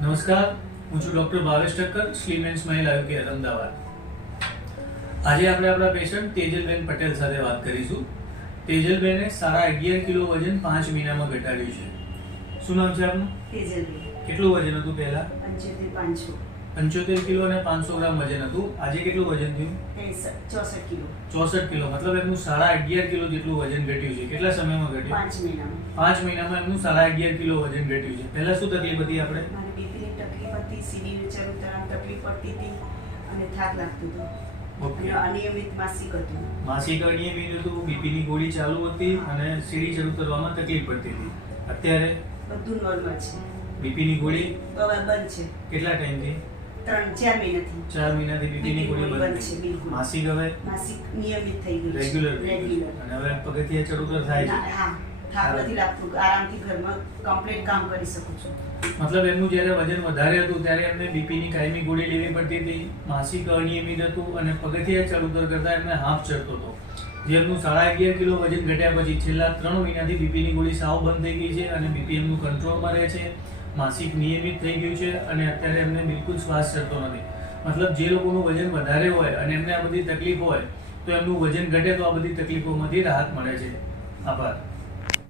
નમસ્કાર, હું છું doctor Bhavesh Thakkar, slim and smile આયુ કેર અમદાવાદ. આજે આપણે આપણા પેશન્ટ તેજલબેન પટેલ સાથે વાત કરીશું. તેજલબેને 11.5 કિલો વજન 5 મહિનામાં ઘટાડ્યું છે. શું નામ છે આપનું? તેજલબેન. કેટલું વજન હતું પહેલા? 75 કિલો અને 500 ગ્રામ વજન હતું. આજે કેટલું વજન થયું? 64 કિલો. 64 કિલો, મતલબ એમનું 11.5 કિલો જેટલું વજન ઘટ્યું છે. કેટલા સમયમાં ઘટ્યું? 5 મહિનામાં. 5 મહિનામાં એમનું 11.5 કિલો વજન ઘટ્યું છે. પહેલા શું તકલીફ હતી આપણે? મને બીપીની તકલીફ હતી, સીડી ચડું તકલીફ પડતી હતી અને થાક લાગતો હતો. ઓકે. અને અનિયમિત માસિક હતું. માસિક અનિયમિત હતું, બીપીની ગોળી ચાલુ હતી અને સીડી ચડ ઉતરવામાં તકલીફ પડતી હતી. અત્યારે બધું નોર્મલ છે. બીપીની ગોળી હવે બંધ છે. કેટલા ટાઈમથી? 3-4 મહિનાથી. 4 મહિનાથી બીપીની ગોળી બંધ છે છે. બિલકુલ. માસિક હવે માસિક નિયમિત થઈ ગયું છે. રેગ્યુલર થઈ ગયું છે. અને હવે પગથિયે ચડ ઉતર થાય છે. હા, થાક નથી લાગતું. આરામથી ઘરમાં કમ્પ્લીટ કામ કરી શકું છું. મતલબ એમનું જ્યારે વજન વધારે હતું ત્યારે એમને બીપીની કાયમી ગોળી લેવી પડતી હતી, માસિક અનિયમિત હતું અને પગથિયે ચડ ઉતર કરતા એમને હાફ ચડતો હતો. જે એમનું 11.5 કિલો વજન ઘટ્યા પછી છેલ્લા 3 મહિનાથી બીપીની ગોળી સાવ બંધ થઈ ગઈ છે અને બીપી એમનું કંટ્રોલમાં રહે છે, માસિક નિયમિત થઈ ગયું છે અને અત્યારે એમને બિલકુલ શ્વાસ ચડતો નથી. મતલબ જે લોકોનું વજન વધારે હોય અને એમને આ બધી તકલીફ હોય તો એમનું વજન ઘટે તો આ બધી તકલીફોમાંથી રાહત મળે છે. આભાર.